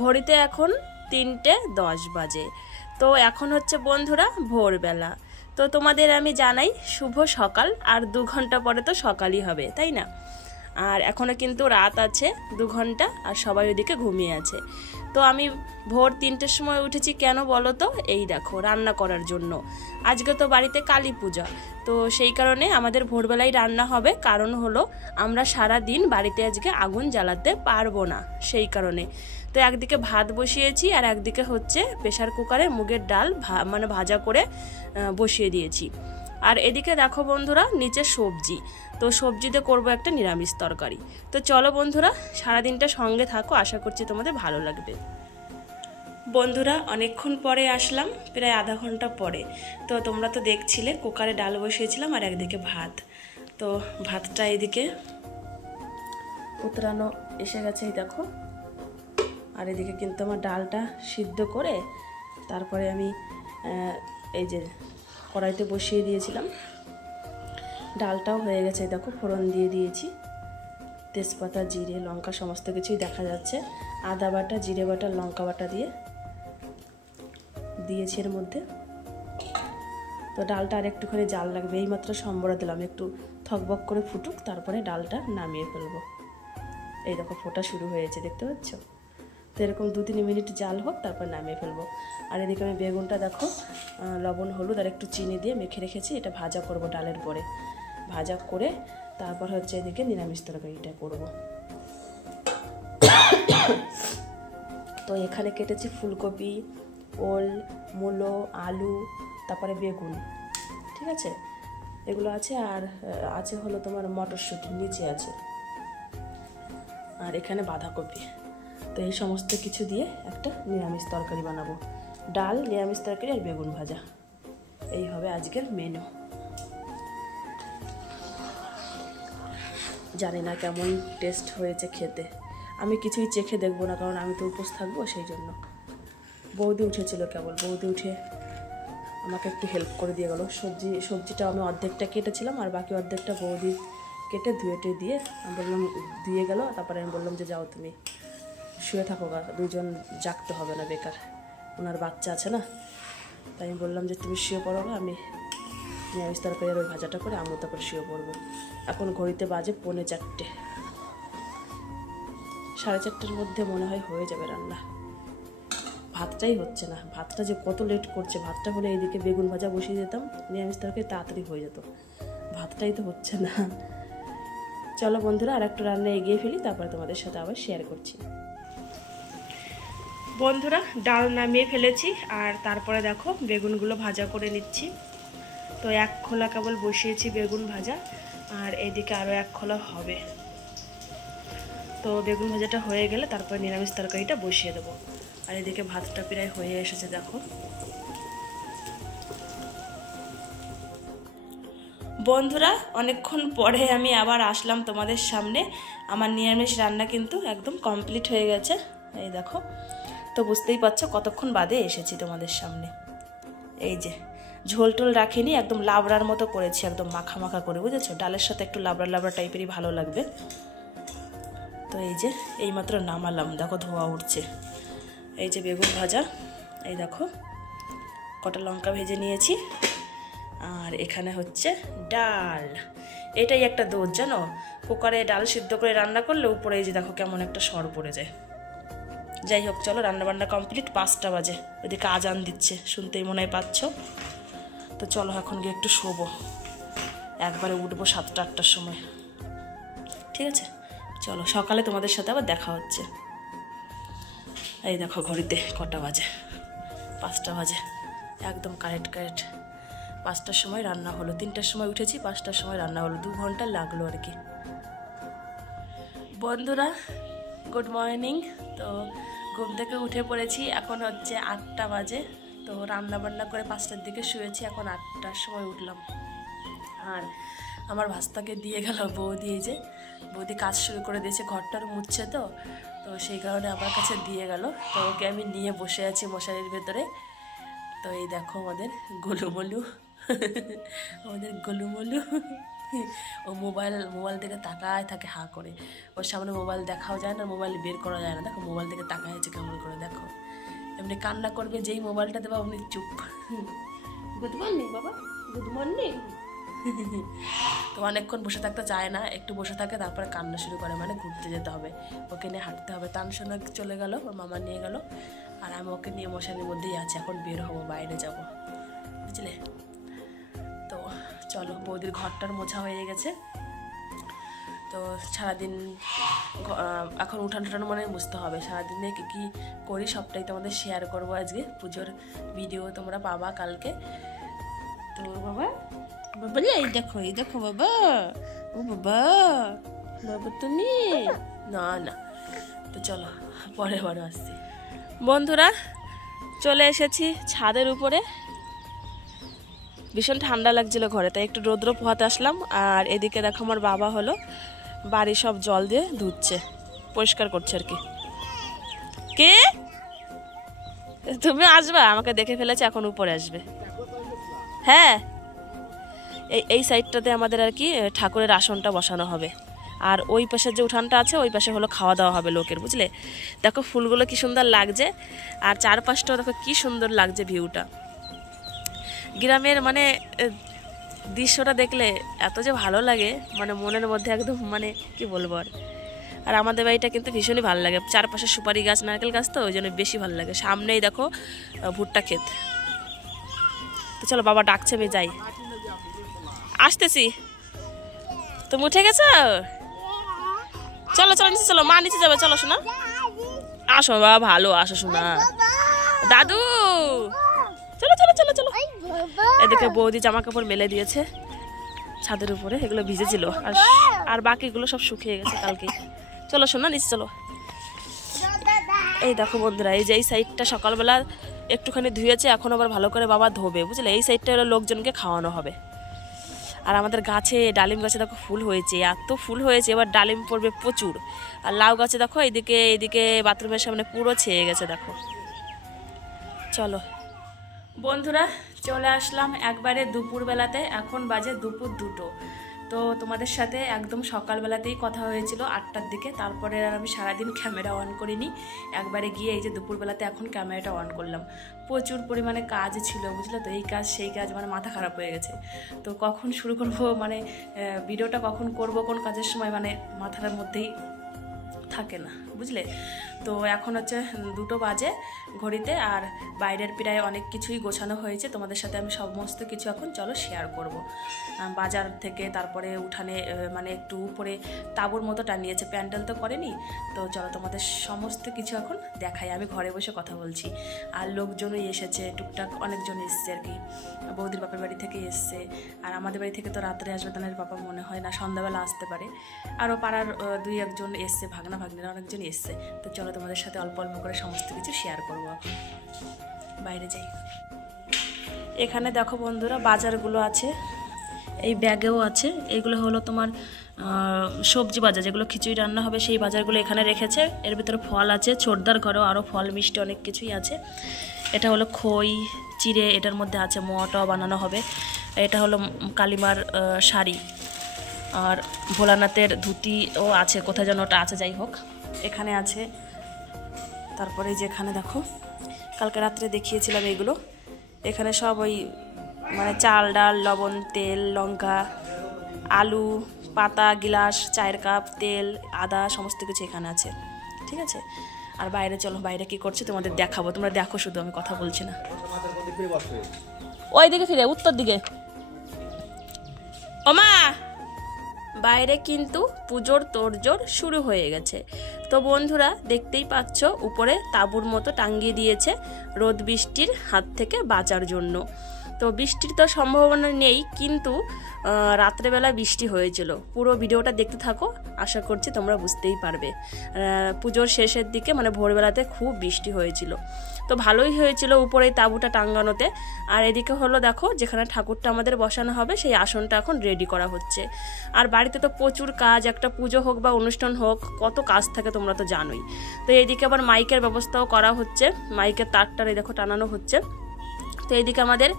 ঘড়িতে এখন 3:10 বাজে। তো এখন হচ্ছে বন্ধুরা ভোরবেলা। তো তোমাদের আমি জানাই শুভ সকাল। আর 2 ঘন্টা পরে তো সকালই হবে, তাই না? আর এখনও কিন্তু রাত আছে 2 ঘন্টা, আর সবাই ওদিকে ঘুমিয়ে আছে। তো আমি ভোর 3টের সময় উঠেছি, কেন বলো তো? এই দেখো, রান্না করার জন্য। আজকে তো বাড়িতে কালী পূজা, তো সেই কারণে আমাদের ভোরবেলায় রান্না হবে। কারণ হলো আমরা সারা দিন বাড়িতে আজকে আগুন জ্বালাতে পারবো না, সেই কারণে। তো একদিকে ভাত বসিয়েছি, আর একদিকে হচ্ছে প্রেসার কুকারে মুগের ডাল ভাজা করে বসিয়ে দিয়েছি। আর এদিকে দেখো বন্ধুরা, নিচে সবজি। তো সবজিতে করব একটা নিরামিষ তরকারি। তো চলো বন্ধুরা, সারাদিনটা সঙ্গে থাকো, আশা করছি তোমাদের ভালো লাগবে। বন্ধুরা, অনেকক্ষণ পরে আসলাম, প্রায় আধা ঘন্টা পরে। তো তোমরা তো দেখছিলে কুকারে ডাল বসিয়েছিলাম, আর একদিকে ভাত। তো ভাতটা এদিকে উতরানো এসে গেছে, এই দেখো। আর এদিকে কিন্তু আমার ডালটা সিদ্ধ করে তারপরে আমি এই যে কড়াইতে বসিয়ে দিয়েছিলাম। ডালটাও হয়ে গেছে, দেখো ফোড়ন দিয়ে দিয়েছি। তেজপাতা, জিরে, লঙ্কা সমস্ত কিছুই দেখা যাচ্ছে। আদা বাটা, জিরে বাটা, লঙ্কা বাটা দিয়েছি এর মধ্যে। তো ডালটা আর একটুখানি জাল লাগবে, এইমাত্র সম্বরা দিলাম, একটু থকবক করে ফুটুক, তারপরে ডালটা নামিয়ে ফেলবো। এই দেখো ফোটা শুরু হয়েছে, দেখতে পাচ্ছ? তো এরকম 2-3 মিনিট জাল হোক, তারপর নামিয়ে ফেলবো। আর এদিকে আমি বেগুনটা দেখো লবণ, হলুদ আর একটু চিনি দিয়ে মেখে রেখেছি। এটা ভাজা করব ডালের পরে। ভাজা করে তারপর হচ্ছে এদিকে নিরামিষ তরকারিটা করব। তো এখানে কেটেছি ফুলকপি, ওল, মূলো, আলু, তারপরে বেগুন, ঠিক আছে, এগুলো আছে। আর আছে হলো তোমার মটরশুঁটি নিচে আছে, আর এখানে বাঁধাকপি। তো এই সমস্ত কিছু দিয়ে একটা নিরামিষ তরকারি বানাবো। ডাল, নিরামিষ তরকারি আর বেগুন ভাজা, এই হবে আজকের মেনু। জানি না কেমন টেস্ট হয়েছে খেতে। আমি কিছুই চেখে দেখবো না, কারণ আমি তো উপোস থাকবো, সেই জন্য। বৌদি উঠেছিল কেবল, বৌদি উঠে আমাকে একটু হেল্প করে দিয়ে গেলো। সবজিটা আমি অর্ধেকটা কেটেছিলাম, আর বাকি অর্ধেকটা বৌদি কেটে ধুয়ে দিয়ে আমি বললাম দিয়ে গেল। তারপরে আমি বললাম যে যাও তুমি শুয়ে থাকো, দুজন জাগতে হবে না বেকার, ওনার বাচ্চা আছে না। তাই আমি বললাম যে তুমি শুয়ে পড়ো, আমি নিরামিষ তরকারি আর ওই ভাজাটা করে আমি তারপরে শুয়ে পড়বো। এখন ঘড়িতে বাজে 3:45, 4:30 মধ্যে মনে হয় হয়ে যাবে রান্না। ভাতটাই হচ্ছে না, ভাতটা যে কত লেট করছে। ভাতটা হলে এইদিকে বেগুন ভাজা বসিয়ে দিতাম, নিরামিষ তরকারি তাড়াতাড়ি হয়ে যেত। ভাতটাই তো হচ্ছে না। চলো বন্ধুরা, আর একটু রান্না এগিয়ে ফেলি, তারপরে তোমাদের সাথে আবার শেয়ার করছি। বন্ধুরা, ডাল নামিয়ে ফেলেছি, আর তারপরে দেখো বেগুনগুলো ভাজা করে নিচ্ছি। তো 1 খোলা কেবল বসিয়েছি বেগুন ভাজা, আর এইদিকে আরও 1 খোলা হবে। তো বেগুন ভাজাটা হয়ে গেলে তারপর নিরামিষ তরকারিটা বসিয়ে দেবো। আর এদিকে ভাতটা প্রায় হয়ে এসেছে, দেখো। বন্ধুরা, অনেকক্ষণ পরে আমি আবার আসলাম তোমাদের সামনে। আমার নিরামিষ রান্না কিন্তু একদম কমপ্লিট হয়ে গেছে, এই দেখো। তো বুঝতেই পারছো কতক্ষণ বাদে এসেছি তোমাদের সামনে। এই যে ঝোল টোল রাখিনি, একদম লাবড়ার মতো করেছি, একদম মাখা মাখা করে, বুঝেছো? ডালের সাথে একটু লাবড়া লাবড়া টাইপেরই ভালো লাগবে। তো এই যে এইমাত্র নামালাম, দেখো ধোয়া উঠছে। এই যে বেগুন ভাজা, এই দেখো কটা লঙ্কা ভেজে নিয়েছি। আর এখানে হচ্ছে ডাল। এটাই একটা দোষ, জানো, কুকারে ডাল সিদ্ধ করে রান্না করলে উপরে এই যে দেখো কেমন একটা সর পড়ে যায়। যাই হোক, চলো রান্নাবান্না কমপ্লিট। 5টা বাজে, ওইদিকে আজান দিচ্ছে, শুনতেই মনে হয় পাচ্ছ। তো চলো এখন গিয়ে একটু শোবো, একবারে উঠবো 7টা-8টার সময়, ঠিক আছে? চলো, সকালে তোমাদের সাথে আবার দেখা হচ্ছে। এই দেখো ঘড়িতে কটা বাজে, 5টা বাজে, একদম কারেক্ট 5টার সময় রান্না হলো। 3টার সময় উঠেছি, 5টার সময় রান্না হলো, 2 ঘন্টা লাগলো আর কি। বন্ধুরা, গুড মর্নিং। তো ঘুম থেকে উঠে পড়েছি, এখন হচ্ছে 8টা বাজে। তো রান্না বান্না করে 5টার দিকে শুয়েছি, এখন 8টার সময় উঠলাম। আর আমার ভাস্তাকে দিয়ে গেল বৌদি। এই যে বৌদি কাজ শুরু করে দিয়েছে, ঘরটার মুছছে, তো সেই কারণে আমার কাছে দিয়ে গেল। তো ওকে আমি নিয়ে বসে আছি মশারির ভেতরে। তো এই দেখো আমাদের গোলুমলু, আমাদের গোলুমলু। ও মোবাইল থেকে তাকায় থাকে হাঁ করে। ওর সামনে মোবাইল দেখাও যায় না, মোবাইল বের করা যায় না। দেখো মোবাইল থেকে তাকায় আছে কেমন করে, এমনি কান্না করবে, যেই মোবাইলটা দেবা অমনি চুপ। গুড মর্নিং বাবা, গুড মর্নিং। তো অনেকক্ষণ বসে থাকতে চায় না, একটু বসে থাকে তারপরে কান্না শুরু করে, মানে ঘুরতে যেতে হবে, ওকে নিয়ে হাঁটতে হবে। তানসোনা চলে গেল, ওর মামা নিয়ে গেল, আর আমি ওকে নিয়ে মশারির মধ্যেই আছি। এখন বের হবো, বাইরে যাব, বুঝলে। তো চলো, বৌদির ঘরটার মোছা হয়ে গেছে। তো সারাদিন এখন উঠান টুঠান মানে বুঝতে হবে, সারাদিনে কী কী করি সবটাই তোমাদের শেয়ার করবো আজকে। পুজোর ভিডিও তোমরা পাবা কালকে। তো বাবা বাবা এই দেখো, এই দেখো বাবা, ও বাবা, বাবা তুমি না না। তো চলো পরে আসছি। বন্ধুরা চলে এসেছি ছাদের উপরে, ভীষণ ঠান্ডা লাগছিল ঘরে, তাই একটু রৌদ্র পোহাতে আসলাম। আর এদিকে দেখো আমার বাবা হলো বাড়ি সব জল দিয়ে ধুচ্ছে, পরিষ্কার করছে আর কি। কে তুমি আসবা? আমাকে দেখে ফেলেছে, এখন উপরে আসবে। হ্যাঁ, এই সাইডটাতে আমাদের আর কি ঠাকুরের আসনটা বসানো হবে, আর ওই পাশে যে উঠানটা আছে ওই পাশে হলো খাওয়া দাওয়া হবে লোকের, বুঝলে। দেখো ফুলগুলো কি সুন্দর লাগছে, আর চারপাশটাও দেখো কি সুন্দর লাগছে ভিউটা। গ্রামের মানে দৃশ্যটা দেখলে এত যে ভালো লাগে, মানে মনের মধ্যে একদম, মানে কি বলবো আর। আর আমাদের বাড়িটা কিন্তু ভীষণই ভালো লাগে, চারপাশে সুপারি গাছ, নারকেল গাছ, তো ওই জন্য বেশি ভালো লাগে। সামনেই দেখো ভুট্টা ক্ষেত। তো চলো, বাবা ডাকছে, আমি যাই, আসতেছি। তুমি উঠে গেছো? চলো চলো নিচে চলো, মা নিচে যাবে, চলো শোনা। আসো বাবা, ভালো, আসো শোনা। দাদু চলো চলো চলো চলো। এদিকে বৌদি জামা কাপড় মেলে দিয়েছে ছাদের উপরে, এগুলো ভিজেছিল, আর বাকিগুলো সব শুকিয়ে গেছে কালকে। চলো শোনা, নিচে চলো। এই দেখো বন্ধুরা, এই যে এই সাইডটা সকালবেলা একটুখানি ধুয়েছে, এখন আবার ভালো করে বাবা ধোবে, বুঝলে। এই সাইডটা হলো লোকজনকে খাওয়ানো হবে। আর আমাদের গাছে, ডালিম গাছে দেখো ফুল হয়েছে, এত ফুল হয়েছে, এবার ডালিম পড়বে প্রচুর। আর লাউ গাছে দেখো এদিকে বাথরুমের সামনে পুরো ছেয়ে গেছে, দেখো। চলো বন্ধুরা, চলে আসলাম একবারে দুপুরবেলাতে, এখন বাজে দুপুর 2টো। তো তোমাদের সাথে একদম সকালবেলাতেই কথা হয়েছিল 8টার দিকে, তারপরে আর আমি সারাদিন ক্যামেরা অন করিনি, একবারে গিয়ে এই যে দুপুরবেলাতে এখন ক্যামেরাটা অন করলাম। প্রচুর পরিমাণে কাজ ছিল, বুঝলে তো, এই কাজ সেই কাজ, মানে মাথা খারাপ হয়ে গেছে। তো কখন শুরু করব, মানে ভিডিওটা কখন করব, কোন কাজের সময়, মানে মাথার মধ্যেই থাকে না, বুঝলে। তো এখন হচ্ছে 2টো বাজে ঘড়িতে, আর বাইরের প্রায় অনেক কিছুই গোছানো হয়েছে, তোমাদের সাথে আমি সমস্ত কিছু এখন চলো শেয়ার করব। বাজার থেকে, তারপরে উঠানে মানে একটু উপরে তাঁবুর মতো টানিয়েছে, প্যান্ডেল তো করেনি। তো চলো তোমাদের সমস্ত কিছু এখন দেখাই, আমি ঘরে বসে কথা বলছি। আর লোকজনই এসেছে, টুকটাক অনেকজন এসছে আর কি, বৌদির বাপের বাড়ি থেকে এসছে, আর আমাদের বাড়ি থেকে তো রাত্রে আসবে, তাদের বাবা মনে হয় না, সন্ধ্যাবেলা আসতে পারে। আরও পাড়ার 2-1জন এসছে, ভাগনা ভাগ্নিরা অনেকজন এসছে। তো চলো তোমাদের সাথে অল্প অল্প করে সমস্ত কিছু শেয়ার করবো। এখন বাইরে যাই। এখানে দেখো বন্ধুরা, বাজারগুলো আছে, এই ব্যাগেও আছে। এগুলো হলো তোমার সবজি বাজার, যেগুলো খিচুড়ি রান্না হবে সেই বাজারগুলো এখানে রেখেছে। এর ভিতরে ফল আছে, ছোটদার ঘরেও আরও ফল মিষ্টি অনেক কিছুই আছে। এটা হলো খই চিড়ে, এটার মধ্যে আছে মোয়াটাও বানানো হবে। এটা হলো কালিমার শাড়ি, আর ভোলানাথের ধুতিও আছে, কোথায় যেন ওটা আছে, যাই হোক এখানে আছে। তারপরে যে এখানে দেখো, কালকে রাত্রে দেখিয়েছিলাম এগুলো, এখানে সব ওই মানে চাল ডাল লবণ তেল লঙ্কা আলু পাতা গিলাস চায়ের কাপ তেল আদা সমস্ত কিছু এখানে আছে, ঠিক আছে। আর বাইরে চলো, বাইরে কি করছে তোমাদের দেখাবো, তোমরা দেখো শুধু, আমি কথা বলছি না। ওই দিকে ফিরে, উত্তর দিকে। ওমা, বাইরে কিন্তু পুজোর তোড়জোড় শুরু হয়ে গেছে। তো বন্ধুরা দেখতেই পাচ্ছ, উপরে তাঁবুর মতো টাঙ্গিয়ে দিয়েছে রোদ বৃষ্টির হাত থেকে বাঁচার জন্য। তো বৃষ্টির তো সম্ভাবনা নেই, কিন্তু রাত্রেবেলা বৃষ্টি হয়েছিল। পুরো ভিডিওটা দেখতে থাকো, আশা করছি তোমরা বুঝতেই পারবে। পুজোর শেষের দিকে মানে ভোরবেলাতে খুব বৃষ্টি হয়েছিল, তো ভালোই হয়েছিল উপরে তাঁবুটা টাঙ্গানোতে। আর এদিকে হলো দেখো, যেখানে ঠাকুরটা আমাদের বসানো হবে সেই আসনটা এখন রেডি করা হচ্ছে। আর বাড়িতে তো প্রচুর কাজ, একটা পুজো হোক বা অনুষ্ঠান হোক, কত কাজ থাকে তোমরা তো জানোই। তো এইদিকে আবার মাইকের ব্যবস্থাও করা হচ্ছে, মাইকের তারটারে দেখো টানানো হচ্ছে। তো এইদিকে আমাদের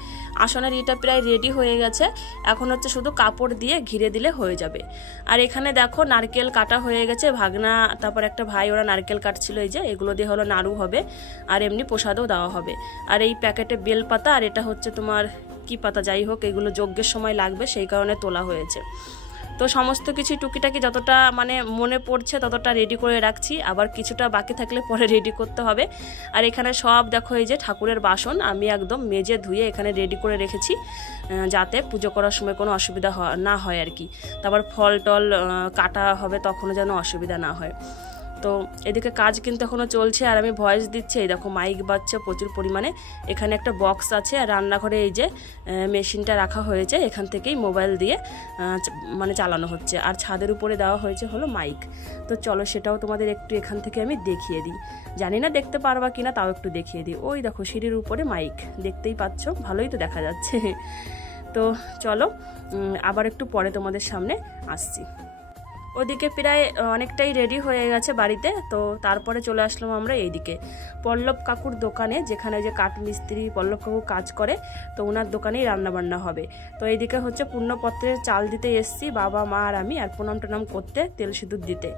আসনের ইটা প্রায় রেডি হয়ে গেছে, এখন হচ্ছে শুধু কাপড় দিয়ে ঘিরে দিলে হয়ে যাবে। আর এখানে দেখো নারকেল কাটা হয়ে গেছে, ভাগনা তারপর একটা ভাই ওরা নারকেল কাটছিল, এই যে এগুলো দিয়ে হলো নাড়ু হবে আর এমনি প্রসাদও দেওয়া হবে। আর এই প্যাকেটে বেল পাতা আর এটা হচ্ছে তোমার কি পাতা যাই হোক, এগুলো যজ্ঞের সময় লাগবে সেই কারণে তোলা হয়েছে। তো সমস্ত কিছু টুকিটাকি যতটা মানে মনে পড়ছে ততটা রেডি করে রাখছি, আবার কিছুটা বাকি থাকলে পরে রেডি করতে হবে। আর এখানে সব দেখো এই যে ঠাকুরের বাসন আমি একদম মেজে ধুয়ে এখানে রেডি করে রেখেছি, যাতে পুজো করার সময় কোনো অসুবিধা না হয় আর কি। তারপর ফল টল কাটা হবে তখনও যেন অসুবিধা না হয়। তো এদিকে কাজ কিন্তু এখনও চলছে আর আমি ভয়েস দিচ্ছি। এই দেখো মাইক বাজছে প্রচুর পরিমাণে, এখানে একটা বক্স আছে আর রান্নাঘরে এই যে মেশিনটা রাখা হয়েছে, এখান থেকেই মোবাইল দিয়ে মানে চালানো হচ্ছে। আর ছাদের উপরে দেওয়া হয়েছে হলো মাইক। তো চলো সেটাও তোমাদের একটু এখান থেকে আমি দেখিয়ে দিই, জানি না দেখতে পারবা কিনা তাও একটু দেখিয়ে দিই। ওই দেখো সিঁড়ির উপরে মাইক দেখতেই পাচ্ছ, ভালোই তো দেখা যাচ্ছে। তো চলো আবার একটু পরে তোমাদের সামনে আসছি। ওদিকে প্রায় অনেকটাই রেডি হয়ে গেছে বাড়িতে। তো তারপরে চলে আসলাম আমরা এইদিকে পল্লব কাকুর দোকানে, যেখানে যে কাঠ মিস্ত্রি পল্লব কাকু কাজ করে, তো ওনার দোকানেই রান্নাবান্না হবে। তো এইদিকে হচ্ছে পূর্ণপত্রের চাল দিতে এসছি, বাবা মা আর আমি, আর প্রণাম টনাম করতে, তেল সিঁদুর দিতে।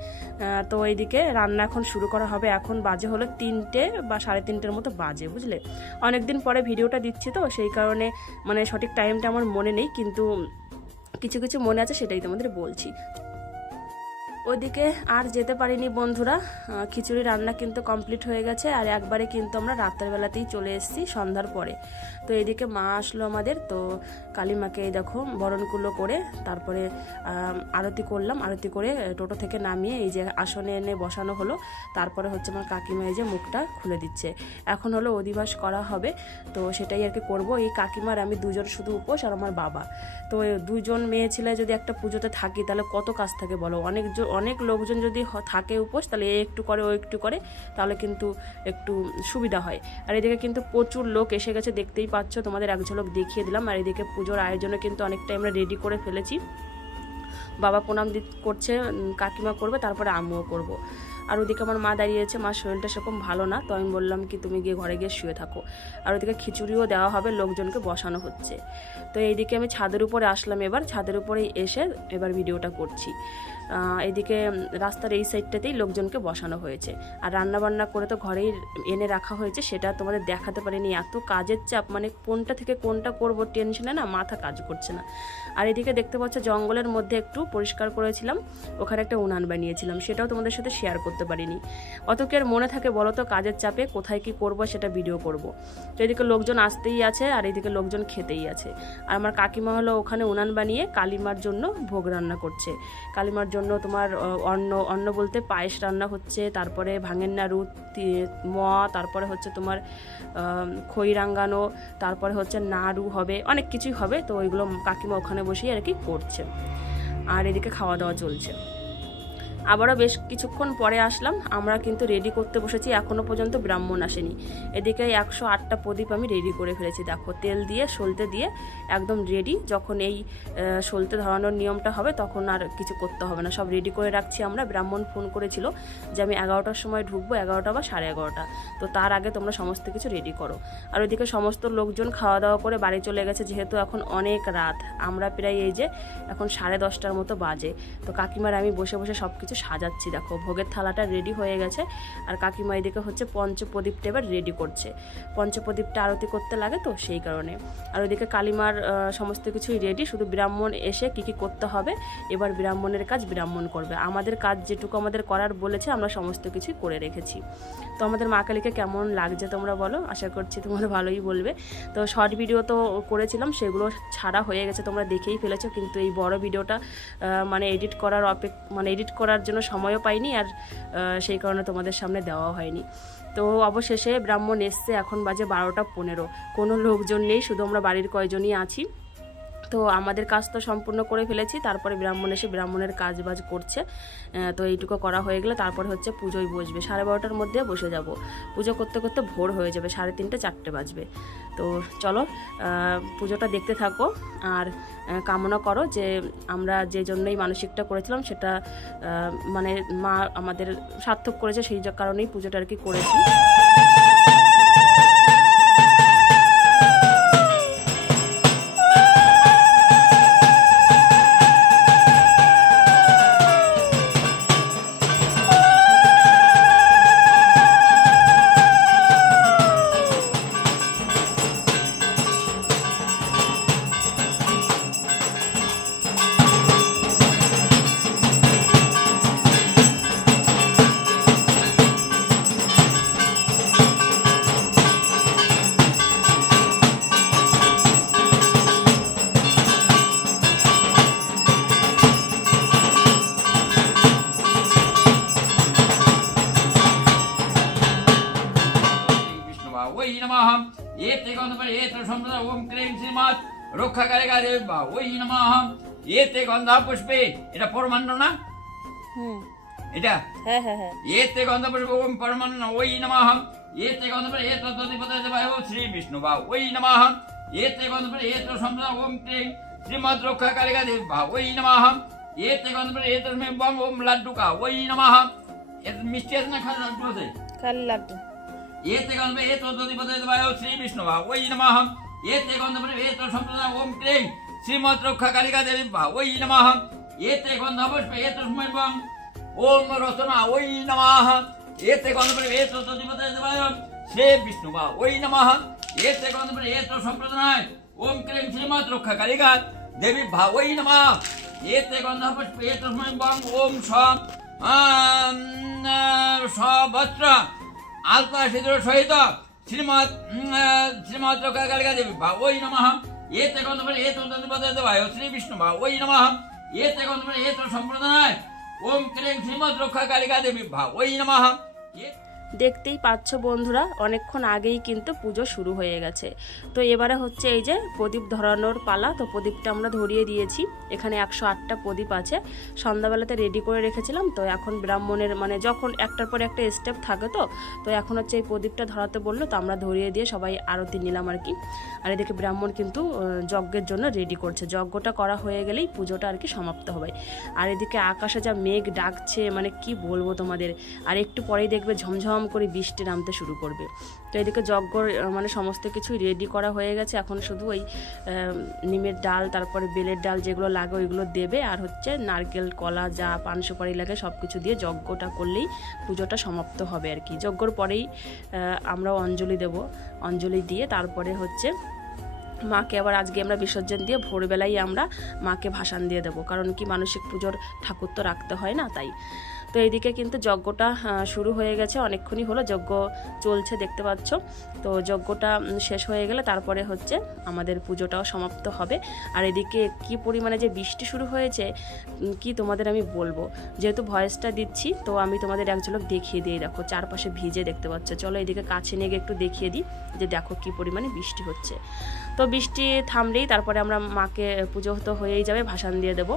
তো এইদিকে রান্না এখন শুরু করা হবে। এখন বাজে হলো 3টে বা 3:30 মতো বাজে, বুঝলে। অনেকদিন পরে ভিডিওটা দিচ্ছি তো সেই কারণে মানে সঠিক টাইমটা আমার মনে নেই, কিন্তু কিছু কিছু মনে আছে সেটাই তোমাদের বলছি। ওইদিকে আর যেতে পারিনি বন্ধুরা, খিচুড়ি রান্না কিন্তু কমপ্লিট হয়ে গেছে আর একবারে কিন্তু আমরা রাতের বেলাতেই চলে এসেছি সন্ধ্যার পরে। তো এইদিকে মা আসলো আমাদের, তো কালী মাকে এই দেখো বরণকুলো করে তারপরে আরতি করলাম, আরতি করে টোটো থেকে নামিয়ে এই যে আসনে এনে বসানো হলো। তারপরে হচ্ছে আমার কাকিমা এই যে মুখটা খুলে দিচ্ছে, এখন হলো অধিবাস করা হবে, তো সেটাই আর কি করবো। এই কাকিমার আমি দুজন শুধু উপোস আর আমার বাবা, তো দুজন মেয়ে ছেলে যদি একটা পুজোতে থাকি তাহলে কত কাজ থাকে বলো। অনেক লোকজন যদি থাকে উপোস তাহলে এ একটু করে ও একটু করে, তাহলে কিন্তু একটু সুবিধা হয়। আর এদিকে কিন্তু প্রচুর লোক এসে গেছে, দেখতেই পাচ্ছ, তোমাদের এক ঝলক দেখিয়ে দিলাম। আর এদিকে পুজোর আয়োজনে কিন্তু অনেকটাই আমরা রেডি করে ফেলেছি। বাবা প্রণাম করছে, কাকিমা করবে, তারপরে আমিও করব। আর ওদিকে আমার মা দাঁড়িয়েছে, মার শরীরটা সেরকম ভালো না, তো আমি বললাম কি তুমি গিয়ে ঘরে গিয়ে শুয়ে থাকো। আর ওদিকে খিচুড়িও দেওয়া হবে, লোকজনকে বসানো হচ্ছে। তো এইদিকে আমি ছাদের উপরে আসলাম, এবার ছাদের উপরে এসে এবার ভিডিওটা করছি। এদিকে রাস্তার এই সাইডটাতেই লোকজনকে বসানো হয়েছে, আর রান্না বান্না করে তো ঘরেই এনে রাখা হয়েছে, সেটা তোমাদের দেখাতে পারিনি, এত কাজের চাপ, মানে কোনটা থেকে কোনটা করব টেনশনে না মাথা কাজ করছে না। আর এদিকে দেখতে পাচ্ছ জঙ্গলের মধ্যে একটু পরিষ্কার করেছিলাম, ওখানে একটা উনান বানিয়েছিলাম, সেটাও তোমাদের সাথে শেয়ার করতে পারিনি। অত কি আর মনে থাকে বলো তো, কাজের চাপে কোথায় কি করব সেটা ভিডিও করব। তো এদিকে লোকজন আসতেই আছে আর এদিকে লোকজন খেতেই আছে। আর আমার কাকিমা হলো ওখানে উনান বানিয়ে কালিমার জন্য ভোগ রান্না করছে। কালিমার জন্য তোমার অন্ন বলতে পায়েস রান্না হচ্ছে, তারপরে ভাঙের নাড়ু, তারপরে হচ্ছে তোমার খই রাঙ্গানো, তারপরে হচ্ছে নাড়ু হবে, অনেক কিছুই হবে। তো ওইগুলো কাকিমা ওখানে বসেই আর কি করছে, আর এদিকে খাওয়া দাওয়া চলছে। আবারও বেশ কিছুক্ষণ পরে আসলাম, আমরা কিন্তু রেডি করতে বসেছি, এখনও পর্যন্ত ব্রাহ্মণ আসেনি। এদিকে 108টা প্রদীপ আমি রেডি করে ফেলেছি, দেখো তেল দিয়ে সলতে দিয়ে একদম রেডি। যখন এই সলতে ধরানোর নিয়মটা হবে তখন আর কিছু করতে হবে না, সব রেডি করে রাখছি আমরা। ব্রাহ্মণ ফোন করেছিল যে আমি 11টার সময় ঢুকবো, 11টা বা 11:30, তো তার আগে তোমরা সমস্ত কিছু রেডি করো। আর ওইদিকে সমস্ত লোকজন খাওয়া দাওয়া করে বাড়ি চলে গেছে, যেহেতু এখন অনেক রাত, আমরা প্রায় এই যে এখন 10:30টার মতো বাজে। তো কাকিমার আমি বসে বসে সব কিছু সাজাচ্ছি, দেখো ভোগের থালাটা রেডি হয়ে গেছে। আর কাকিমা এদিকে হচ্ছে পঞ্চপ্রদীপটা এবার রেডি করছে, পঞ্চপ্রদীপটা আরতি করতে লাগে তো সেই কারণে। আর ওইদিকে কালিমার সমস্ত কিছুই রেডি, শুধু ব্রাহ্মণ এসে কি কি করতে হবে এবার ব্রাহ্মণের কাজ ব্রাহ্মণ করবে, আমাদের কাজ যেটুকু আমাদের করার বলেছে আমরা সমস্ত কিছুই করে রেখেছি। তো আমাদের মা কালীকে কেমন লাগছে তোমরা বলো, আশা করছি তোমরা ভালোই বলবে। তো শর্ট ভিডিও তো করেছিলাম, সেগুলো ছাড়া হয়ে গেছে, তোমরা দেখেই ফেলেছো, কিন্তু এই বড় ভিডিওটা মানে এডিট করার জন্য সময়ও পাইনি, আর সেই কারণে তোমাদের সামনে দেওয়া হয়নি। তো অবশেষে ব্রাহ্মণ এসছে, এখন বাজে 12:15, কোনো লোকজন নেই, শুধু আমরা বাড়ির কয়জনই আছি। তো আমাদের কাজ তো সম্পূর্ণ করে ফেলেছি, তারপরে ব্রাহ্মণ এসে ব্রাহ্মণের কাজ বাজ করছে। তো এইটুকু করা হয়ে গেলে তারপরে হচ্ছে পুজোয় বসবে, 12:30টার মধ্যে বসে যাব। পুজো করতে করতে ভোর হয়ে যাবে, 3:30 4টে বাজবে। তো চলো পুজোটা দেখতে থাকো, আর কামনা করো যে আমরা যে জন্যই মানসিকটা করেছিলাম সেটা মানে মা আমাদের সার্থক করেছে, সেই কারণেই পুজোটা আর কি করেছি। भावै नमः एते गन्धपुष्पे एते सम्प्रदाय ओम क्लीं श्रीमत् रक्षाकारिका देवी भावै नमः एते गन्धपुष्पे এটা পরমান্ন না এটা হ্যাঁ হ্যাঁ হ্যাঁ एते गन्धपुष्पे ओम परमान्न वै नमः एते गन्धपुष्पे एते तदिपतये देवाय श्री विष्णु भावै नमः एते गन्धपुष्पे एते सम्प्रदाय ओम क्लीं श्रीमत् रक्षाकारिका देवी भावै नमः एते गन्धपुष्पे एते बम ओम लड्डुका वै नमः এত মিষ্টি আছে না খালি লাড্ডু আছে খালি লাড্ডু এতে গন্ধে এতে তদিপতয়ে দেবায় শ্রী বিষ্ণু ভাবৈ নমঃ এতে গন্ধপুষ্পে এতে সম্প্রদায় ওম ক্লীং শ্রীমৎ রক্ষাকারিকা দেবী ভাবৈ নমঃ এতে গন্ধপুষ্পে এতে স্মৈবং ওম রচনা ওই নমঃ এতে গন্ধপুষ্পে এতে তদিপতয়ে দেবায় শ্রী বিষ্ণু ভাবৈ নমঃ এতে গন্ধপুষ্পে এতে সম্প্রদায় ওম ক্লীং শ্রীমৎ রক্ষাকারিকা দেবী ভাবৈ নমঃ এতে গন্ধপুষ্পে এতে স্মৈবং ওম সম সবত্র আলতা সিঁদুর সহিত শ্রীমৎ রক্ষাকারিকা দেবী ভাবৈ নমঃ এতে গন্ধপুষ্পে এতে তদিপতয়ে দেবায় শ্রী বিষ্ণু ভাবৈ নমঃ এতে গন্ধপুষ্পে এতে সম্প্রদায় ওম ক্লীং শ্রীমৎ রক্ষাকারিকা দেবী ভাবৈ নমঃ। দেখতেই পাচ্ছ বন্ধুরা অনেকক্ষণ আগেই কিন্তু পুজো শুরু হয়ে গেছে। তো এবারে হচ্ছে এই যে প্রদীপ ধরানোর পালা। তো প্রদীপটা আমরা ধরিয়ে দিয়েছি। এখানে 108টা প্রদীপ আছে, সন্ধ্যাবেলাতে রেডি করে রেখেছিলাম। তো এখন ব্রাহ্মণের মানে যখন একটার পর একটা স্টেপ থাকে তো এখন হচ্ছে এই প্রদীপটা ধরাতে বললো, তো আমরা ধরিয়ে দিয়ে সবাই আরতি নিলাম আর কি। আর এদিকে ব্রাহ্মণ কিন্তু যজ্ঞের জন্য রেডি করছে। যজ্ঞটা করা হয়ে গেলেই পুজোটা আর কি সমাপ্ত হবে। আর এদিকে আকাশে যা মেঘ ডাকছে মানে কি বলবো তোমাদের, আর একটু পরেই দেখবে ঝমঝম করে বৃষ্টি নামতে শুরু করবে। তো এদিকে যজ্ঞর মানে সমস্ত কিছুই রেডি করা হয়ে গেছে। এখন শুধু ওই নিমের ডাল, তারপরে বেলের ডাল যেগুলো লাগে ওইগুলো দেবে, আর হচ্ছে নারকেল কলা যা পান সুপারি লাগে সব কিছু দিয়ে যজ্ঞটা করলেই পুজোটা সমাপ্ত হবে আর কি। যজ্ঞর পরেই আমরাও অঞ্জলি দেব। অঞ্জলি দিয়ে তারপরে হচ্ছে মাকে আবার আজকে আমরা বিসর্জন দিয়ে ভোরবেলায় আমরা মাকে ভাসান দিয়ে দেবো, কারণ কি মানসিক পুজোর ঠাকুর তো রাখতে হয় না তাই। তো এইদিকে কিন্তু যজ্ঞটা শুরু হয়ে গেছে, অনেকক্ষণই হলো যজ্ঞ চলছে দেখতে পাচ্ছ। তো যজ্ঞটা শেষ হয়ে গেলে তারপরে হচ্ছে আমাদের পুজোটাও সমাপ্ত হবে। আর এদিকে কি পরিমাণে যে বৃষ্টি শুরু হয়েছে কি তোমাদের আমি বলবো, যেহেতু ভয়েসটা দিচ্ছি তো আমি তোমাদের এক ঝলক দেখিয়ে দিই। দেখো চারপাশে ভিজে দেখতে পাচ্ছ। চলো এদিকে কাছে নিয়ে গিয়ে একটু দেখিয়ে দিই যে দেখো কি পরিমাণে বৃষ্টি হচ্ছে। তো বৃষ্টি থামলেই তারপরে আমরা মাকে পুজো তো হয়েই যাবে, ভাসান দিয়ে দেবো।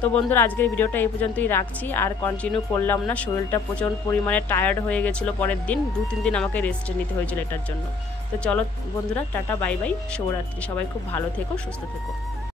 তো বন্ধুরা আজকের ভিডিওটা এই পর্যন্তই রাখছি, আর কন্টিনিউ করলাম না। শরীরটা প্রচণ্ড পরিমাণে টায়ার্ড হয়ে গেছিলো। পরের দিন 2-3 দিন আমাকে রেস্টে নিতে হয়েছিল এটার জন্য। তো চলো বন্ধুরা টাটা বাই বাই, শুভরাত্রি। সবাই খুব ভালো থেকো, সুস্থ থেকো।